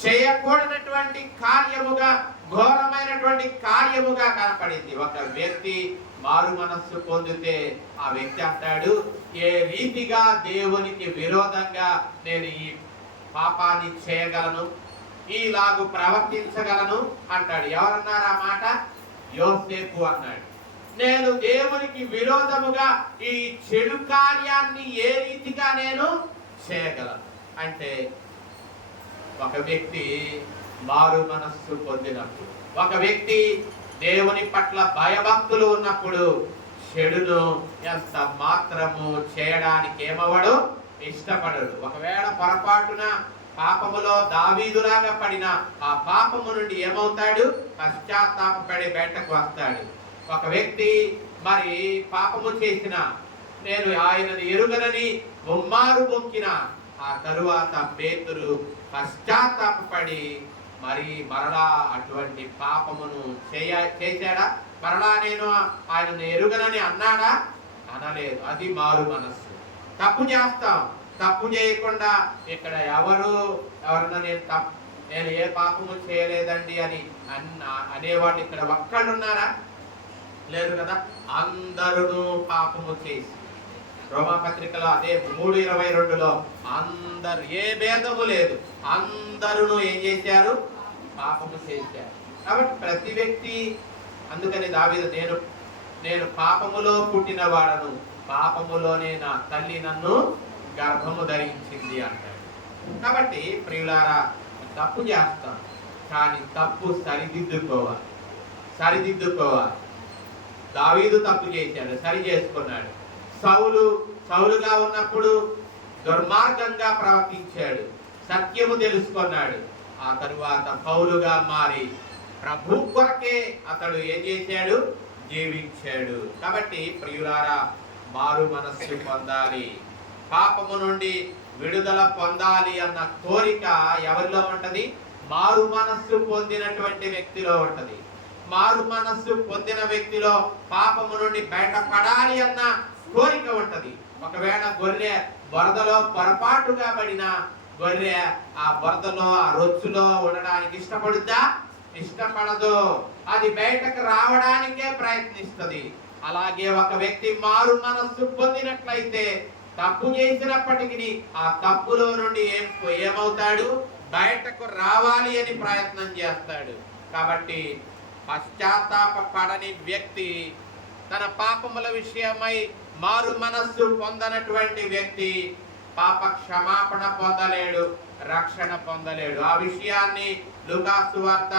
చేయకూడనటువంటి కార్యముగా, ఘోరమైనటువంటి కార్యముగా కనపడింది. ఒక వ్యక్తి మారు మనస్సు పొందితే ఆ వ్యక్తి అంటాడు, ఏ రీతిగా దేవునికి విరోధంగా నేను ఈ పాపాన్ని చేయగలను, ఈలాగు ప్రవర్తించగలను అంటాడు. ఎవరన్నారు ఆ మాట? యోసేపు అన్నాడు. నేను దేవునికి విరోధముగా ఈ చెడు కార్యాన్ని ఏ రీతిగా నేను చేయగలను అంటే, ఒక వ్యక్తి మారు మనస్సు పొందినప్పుడు, ఒక వ్యక్తి దేవుని పట్ల భయభక్తులు ఉన్నప్పుడు చెడును ఎంత మాత్రము చేయడానికి ఏమవడు? ఇష్టపడడు. ఒకవేళ పొరపాటున పాపములో దావీదులాగా పడిన ఆ పాపము నుండి ఏమవుతాడు? పశ్చాత్తాపపడి బయటకు వస్తాడు. ఒక వ్యక్తి మరి పాపము చేసిన, నేను ఆయనను ఎరుగనని ముమ్మారు మొక్కిన, ఆ తరువాత పేతురు పశ్చాత్తాపపడి మరి మరలా అటువంటి పాపమును చేశాడా? మరలా నేను ఆయనను ఎరుగనని అన్నాడా? అనలేదు. అది మారు మనస్సు. తప్పు చేస్తాం, తప్పు చేయకుండా ఇక్కడ ఎవరన్నా నేను ఏ పాపము చేయలేదండి అని అనేవాళ్ళు ఇక్కడ ఒక్కళ్ళు ఉన్నారా? లేరు కదా. అందరూ పాపము చేసి, రోమాపత్రికలో అదే 3:22లో అందరు, ఏ భేదము లేదు, అందరూ ఏం చేశారు? పాపము చేశారు. కాబట్టి ప్రతి వ్యక్తి, అందుకని దావీదు నేను పాపములో పుట్టిన వాడను, పాపములోనే నా తల్లి నన్ను గర్భము ధరించింది అంటాడు. కాబట్టి ప్రియులారా, తప్పు చేస్తాం, కానీ తప్పు సరిదిద్దుకోవాలి. దావీదు తప్పు చేశాడు, సరి చేసుకున్నాడు. సౌలుగా ఉన్నప్పుడు దుర్మార్గంగా ప్రవర్తించాడు, సత్యము తెలుసుకున్నాడు. ఆ తరువాత పౌలుగా మారి ప్రభు కొరకే అతడు ఏం చేశాడు? జీవించాడు. కాబట్టి ప్రియులారా, మారు మనస్సు పొందాలి, పాపము నుండి విడుదల పొందాలి అన్న కోరిక ఎవరిలో ఉంటది? మారు మనస్సు పొందినటువంటి వ్యక్తిలో ఉంటది. మారు మనస్సు పొందిన వ్యక్తిలో పాపము నుండి బయటపడాలి అన్న కోరిక ఉంటది. ఒకవేళ గొర్రె వరదలో పొరపాటుగా పడిన గొర్రె ఆ వరదలో, ఆ రొచ్చులో ఉండడానికి ఇష్టపడుద్దా? ఇష్టపడదు. అది బయటకు రావడానికే ప్రయత్నిస్తుంది. అలాగే ఒక వ్యక్తి మారు మనస్సు పొందినట్లయితే తప్పు చేసినప్పటికీ ఆ తప్పులో నుండి ఏమవుతాడు? బయటకు రావాలి అని ప్రయత్నం చేస్తాడు. కాబట్టి పశ్చాత్తాపపడని వ్యక్తి, తన పాపముల విషయమై మారు మనస్సు పొందనటువంటి వ్యక్తి పాప క్షమాపణ పొందలేడు, రక్షణ పొందలేడు. ఆ విషయాన్ని లూకాసు వార్త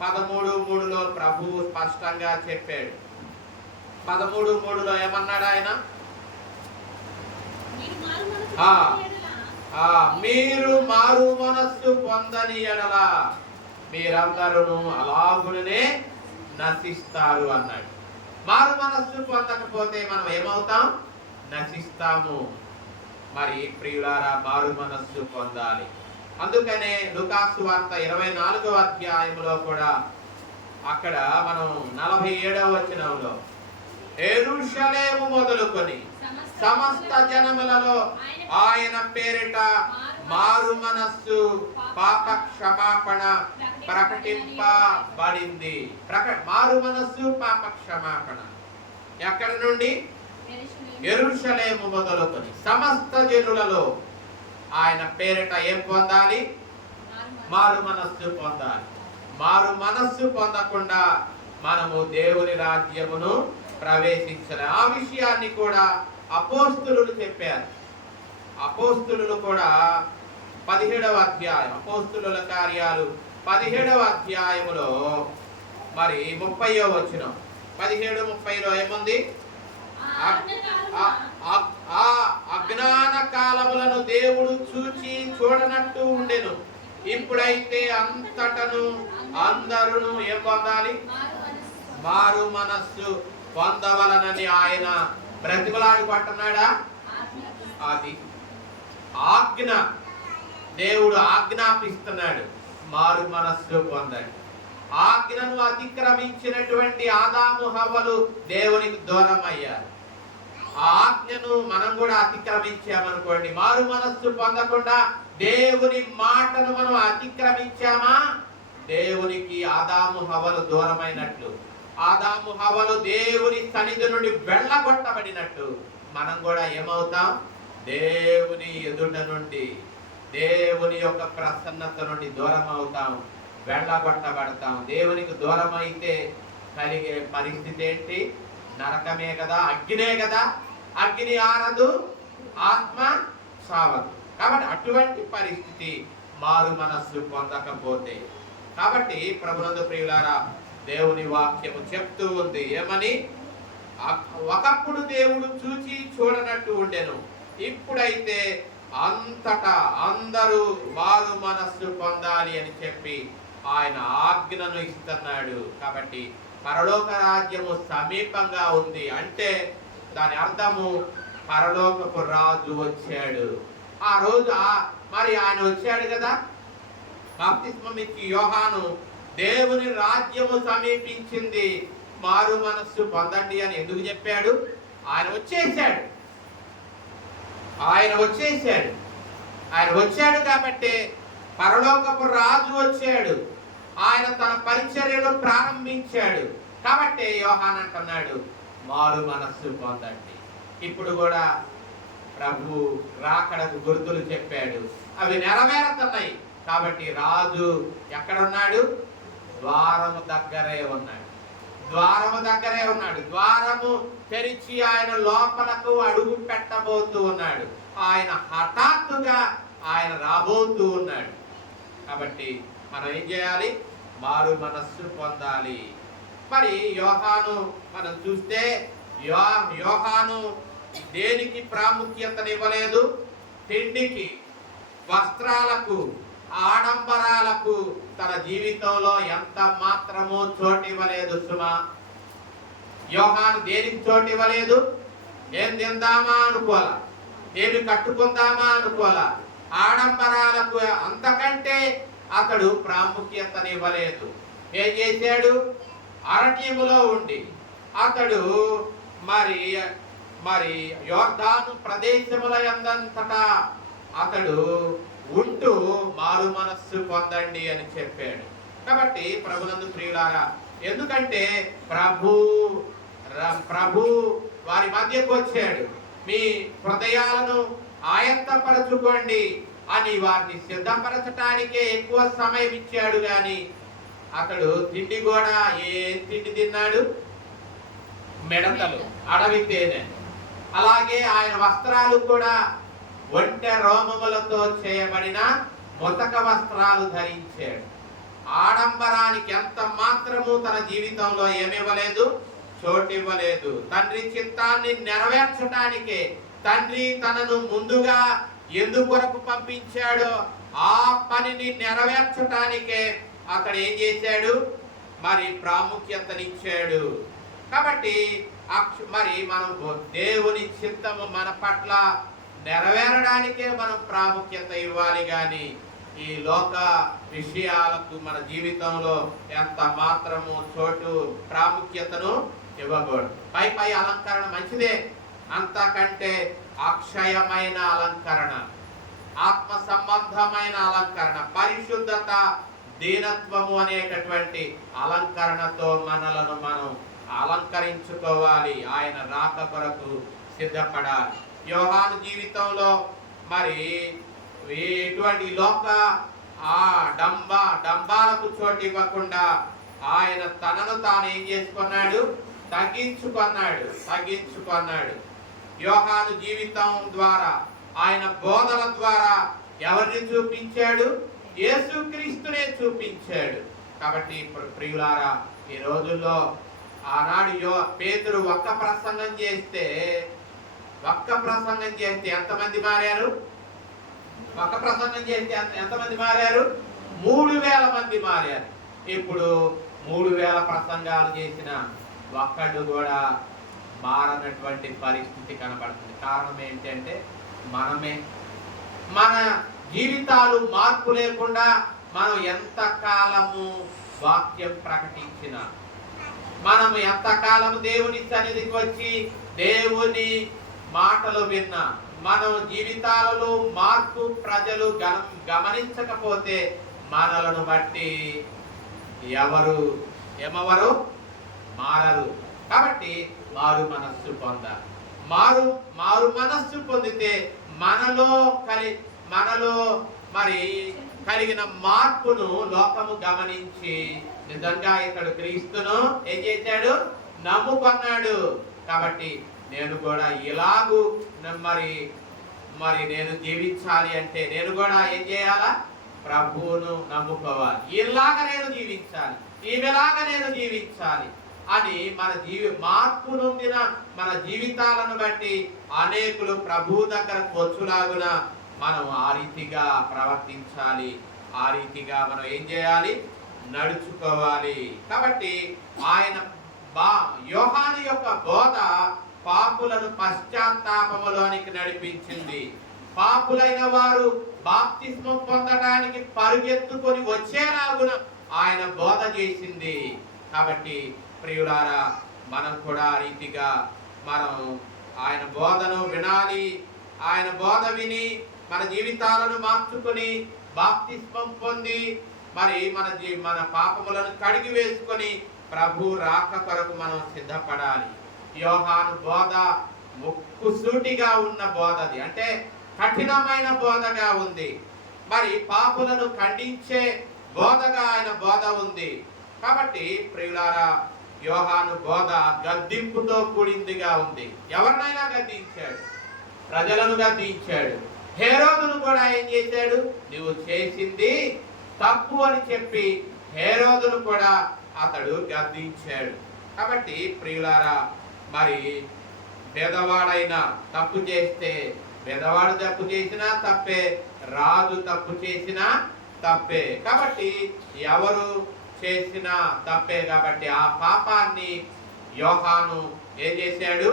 13:3లో ప్రభువు స్పష్టంగా చెప్పాడు. 13:3లో ఏమన్నాడు ఆయన? మీరు మారు మనస్సు పొందని ఎడల మీరందరూ అలాగునే నశిస్తారు అన్నాడు. మారు మనస్సు పొందకపోతే మనం ఏమవుతాం? నశిస్తాము. మరి ప్రియులారా, మారు మనస్సు పొందాలి. అందుకనే లూకాసు వార్త 24వ అధ్యాయంలో కూడా అక్కడ మనం 47వ వచనంలో యెరూషలేము మొదలుకొని సమస్త జనములలో ఆయన పేరిట మారు మనస్సు, పాప క్షమాపణ ప్రకటింపబడింది. మారు మనస్సు, పాప క్షమాపణ ఎక్కడ నుండి? యెరూషలేము మొదలుకొని సమస్త జనులలో ఆయన పేరిట ఏం పొందాలి? మారు మనస్సు పొందాలి. మారు మనస్సు పొందకుండా మనము దేవుని రాజ్యమును ప్రవేశించలే. ఆ విషయాన్ని కూడా అపోస్తులు చెప్పారు. అపోస్తులు కూడా 17వ అధ్యాయం, అపోస్తుల కార్యాలు 17వ అధ్యాయములో మరి 30వ వచనం, 17:30లో ఏముంది? ఆ అజ్ఞాన కాలములను దేవుడు చూచి చూడనట్టు ఉండెను. ఇప్పుడైతే అంతటను అందరూ ఏం పొందాలి? మారు మనస్సు పొందవలనని ఆయన బ్రతిమలాడు పట్టున్నాడా? అది ఆజ్ఞ, దేవుడు ఆజ్ఞాపిస్తున్నాడు, మారు మనస్సు పొందండి. ఆజ్ఞను అతిక్రమించినటువంటి ఆదాము హవ్వలు దేవునికి దూరం అయ్యారు. ఆ ఆజ్ఞను మనం కూడా అతిక్రమించామనుకోండి, మారు మనస్సు పొందకుండా దేవుని మాటను మనం అతిక్రమించామా, దేవునికి ఆదాము హవ్వలు దూరమైనట్లు, ఆదాము హవ్వలు దేవుని సన్నిధి నుండి వెళ్ళగొట్టబడినట్టు మనం కూడా ఏమవుతాం? దేవుని ఎదుట నుండి, దేవుని యొక్క ప్రసన్నత నుండి దూరం అవుతాం, వెళ్ళగొట్టబడతాం. దేవునికి దూరం అయితే కలిగే పరిస్థితి ఏంటి? నరకమే కదా, అగ్నే కదా. అగ్ని ఆరదు, ఆత్మ సావదు. కాబట్టి అటువంటి పరిస్థితి మారు మనస్సు పొందకపోతే. కాబట్టి ప్రభునందు ప్రియులారా, దేవుని వాక్యము చెప్తూ ఉంది ఏమని? ఒకప్పుడు దేవుడు చూచి చూడనట్టు ఉండెను, ఇప్పుడైతే అంతటా అందరూ మారు మనస్సు పొందాలి అని చెప్పి ఆయన ఆజ్ఞను ఇస్తున్నాడు. కాబట్టి పరలోక రాజ్యము సమీపంగా ఉంది అంటే దాని అర్థము పరలోకపు రాజు వచ్చాడు. ఆ రోజు మరి ఆయన వచ్చాడు కదా, బాప్తిస్మం ఇచ్చి యోహాను దేవుని రాజ్యము సమీపించింది, మారు మనస్సు పొందండి అని ఎందుకు చెప్పాడు? ఆయన వచ్చేసాడు. ఆయన వచ్చాడు కాబట్టి పరలోకపు రాజు వచ్చాడు. ఆయన తన పరిచర్యను ప్రారంభించాడు కాబట్టి యోహాను అంటున్నాడు, మారు మనస్సు పొందండి. ఇప్పుడు కూడా ప్రభు రాకడకు గుర్తులు చెప్పాడు, అవి నెరవేరుతున్నాయి. కాబట్టి రాజు ఎక్కడున్నాడు? ద్వారము దగ్గరే ఉన్నాడు. ద్వారము తెరిచి ఆయన లోపలకు అడుగు పెట్టబోతూ ఉన్నాడు. ఆయన హఠాత్తుగా ఆయన రాబోతూ ఉన్నాడు. కాబట్టి మనం ఏం చేయాలి? మారు మనస్సు పొందాలి. మరి యోహాను మనం చూస్తే యోహాను దేనికి ప్రాముఖ్యతనివ్వలేదు? తిండికి, వస్త్రాలకు, ఆడంబరాలకు తన జీవితంలో ఎంత మాత్రమూ చోటివ్వలేదు సుమా. యోహాను దేనికి చోటివ్వలేదు? ఏం తిందామా అనుకోలా, ఏమి కట్టుకుందామా అనుకోలా, ఆడంబరాలకు అంతకంటే అతడు ప్రాముఖ్యతనివ్వలేదు. ఏం చేశాడు? అరణ్యములో ఉండి అతడు మరి యోర్దాను ప్రదేశముల యందంతటా అతడు ఉంటూ మారు మనస్సు పొందండి అని చెప్పాడు. కాబట్టి ప్రభునందు ప్రియులారా, ఎందుకంటే ప్రభు వారి మధ్యకు వచ్చాడు. మీ హృదయాలను ఆయత్తపరచుకోండి అని వారిని సిద్ధపరచటానికే ఎక్కువ సమయం ఇచ్చాడు. గాని అతడు తిండి కూడా ఏం తిండి తిన్నాడు? మిడతలు, అడవి తేనె. అలాగే ఆయన వస్త్రాలు కూడా ఒంటె రోమములతో చేయబడిన ముతక వస్త్రాలు ధరించాడు. ఆడంబరానికి ఎంత మాత్రము తన జీవితంలో ఏమివ్వలేదు? చోటివ్వలేదు. తండ్రి చిత్తాన్ని నెరవేర్చడానికే, తండ్రి తనను ముందుగా ఎందుకొరకు పంపించాడో ఆ పనిని నెరవేర్చడానికే అతడు ఏం చేశాడు? మరి ప్రాముఖ్యతనిచ్చాడు. కాబట్టి మరి మనం దేవుని చిత్తము మన పట్ల నెరవేరడానికే మనం ప్రాముఖ్యత ఇవ్వాలి. కానీ ఈ లోక విషయాలకు మన జీవితంలో ఎంత మాత్రము చోటు ప్రాముఖ్యతను ఇవ్వకూడదు. పై అలంకరణ మంచిదే, అంతకంటే అక్షయమైన అలంకరణ, ఆత్మ సంబంధమైన అలంకరణ, పరిశుద్ధత, దీనత్వము అనేటటువంటి అలంకరణతో మనలను మనం అలంకరించుకోవాలి. ఆయన రాక కొరకు సిద్ధపడాలి. యోహాను జీవితంలో మరి ఎటువంటి లోక డంబాలకు చోటు ఇవ్వకుండా ఆయన తనను తాను ఏం చేసుకున్నాడు? తగ్గించుకున్నాడు. యోహాను జీవితం ద్వారా, ఆయన బోధన ద్వారా ఎవరిని చూపించాడు? యేసుక్రీస్తునే చూపించాడు. కాబట్టి ప్రియులారా, ఈ రోజుల్లో ఆనాడు పేతురు ఒక్క ప్రసంగం చేస్తే ఎంతమంది మారారు? ఒక్క ప్రసంగం చేస్తే ఎంతమంది మారారు? 3000 మంది మారారు. ఇప్పుడు 3000 ప్రసంగాలు చేసిన ఒక్కడు కూడా మారనటువంటి పరిస్థితి కనబడుతుంది. కారణం ఏంటంటే మన జీవితాలు మార్పు లేకుండా మనం ఎంత కాలము వాక్యం ప్రకటించినా, మనం ఎంతకాలము దేవుని సన్నిధికి వచ్చి దేవుని మాటలు విన్నా, మనం జీవితాలలో మార్పు ప్రజలు గమనించకపోతే మనలను బట్టి ఎవరు మారరు. కాబట్టి మారు మనస్సు పొందాలి. మారు మనస్సు పొందితే మనలో మరి కలిగిన మార్పును లోకము గమనించి నిజంగా ఇతడు క్రీస్తును ఏం చేశాడు? నమ్ముకున్నాడు. కాబట్టి నేను కూడా ఇలాగూ మరి నేను జీవించాలి అంటే నేను కూడా ఏం చేయాలా? ప్రభువును నమ్ముకోవాలి. ఇలాగ నేను జీవించాలి, ఈమెలాగా నేను జీవించాలి అని మన మార్పు నొందిన మన జీవితాలను బట్టి అనేకులు ప్రభువు దగ్గరకు వచ్చులాగున మనం ఆ రీతిగా ప్రవర్తించాలి. ఆ రీతిగా మనం ఏం చేయాలి? నడుచుకోవాలి. కాబట్టి ఆయన యోహాను యొక్క బోధ పాపులను పశ్చాత్తాపములోనికి నడిపించింది. పాపులైన వారు బాప్తిస్మం పొందడానికి పరుగెత్తుకొని వచ్చేలాగున ఆయన బోధ చేసింది. కాబట్టి ప్రియులారా, మనం కూడా ఆ రీతిగా మనం ఆయన బోధను వినాలి. ఆయన బోధ విని మన జీవితాలను మార్చుకొని బాప్తిస్మం పొంది మరి మన పాపములను కడిగి వేసుకొని ప్రభు రాక కొరకు మనం సిద్ధపడాలి. యోహాను బోధ ముక్కుసూటిగా ఉన్న బోధది, అంటే కఠినమైన బోధగా ఉంది. మరి పాపులను ఖండించే బోధగా ఆయన బోధ ఉంది. కాబట్టి ప్రియులారా, యోహాను బోధ గద్దింపుతో కూడిందిగా ఉంది. ఎవరినైనా గద్దించాడు, ప్రజలను గద్దించాడు. హేరోదును కూడా ఏం చేశాడు? నువ్వు చేసింది తప్పు అని చెప్పి హేరోదును కూడా అతడు గద్దించాడు. కాబట్టి ప్రియులారా, మరి పేదవాడైనా తప్పు చేస్తే, పేదవాడు తప్పు చేసినా తప్పే, రాజు తప్పు చేసినా తప్పే. కాబట్టి ఎవరు చేసిన తప్పే. కాబట్టి ఆ పాపాన్ని యోహాను ఏం చేశాడు?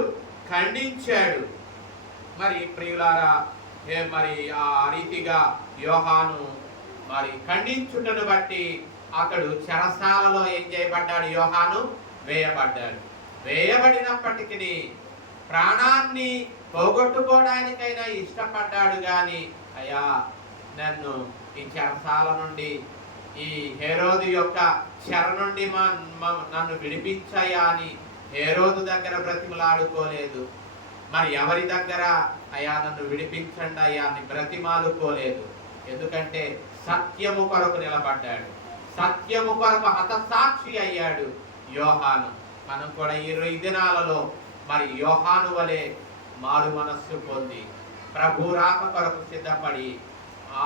ఖండించాడు. మరి ప్రియులారా, మరి ఆ రీతిగా యోహాను మరి ఖండించుటను బట్టి అతడు చెరసాలలో ఏం చేయబడ్డాడు? యోహాను వేయబడ్డాడు. వేయబడినప్పటికీ ప్రాణాన్ని పోగొట్టుకోవడానికైనా ఇష్టపడ్డాడు. కానీ అయ్యా, నన్ను ఈ చెరసాల నుండి, ఈ హేరోదు యొక్క చెర నుండి నన్ను విడిపించయ్యా అని హేరోదు దగ్గర బ్రతిమలాడుకోలేదు. మరి ఎవరి దగ్గర అయ్యా నన్ను విడిపించండి అయ్యా అని బ్రతిమాలుకోలేదు. ఎందుకంటే సత్యము కొరకు నిలబడ్డాడు, సత్యము కొరకు హతసాక్షి అయ్యాడు యోహాను. మనం కూడా ఈ దినాలలో మరి యోహాను వలె మారు మనస్సు పొంది ప్రభు రాక కొరకు సిద్ధపడి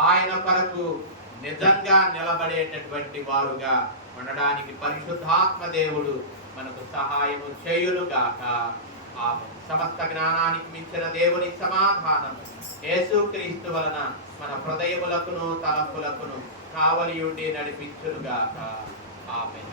ఆయన కొరకు నిజంగా నిలబడేటటువంటి వారుగా ఉండడానికి పరిశుద్ధాత్మ దేవుడు మనకు సహాయము చేయునుగాక. ఆమేన్. సమస్త జ్ఞానానికి మించిన దేవుని సమాధానము యేసుక్రీస్తు వలన మన హృదయములకును తలంపులకును కావలి ఉండి నడిపించునుగాక. ఆమేన్.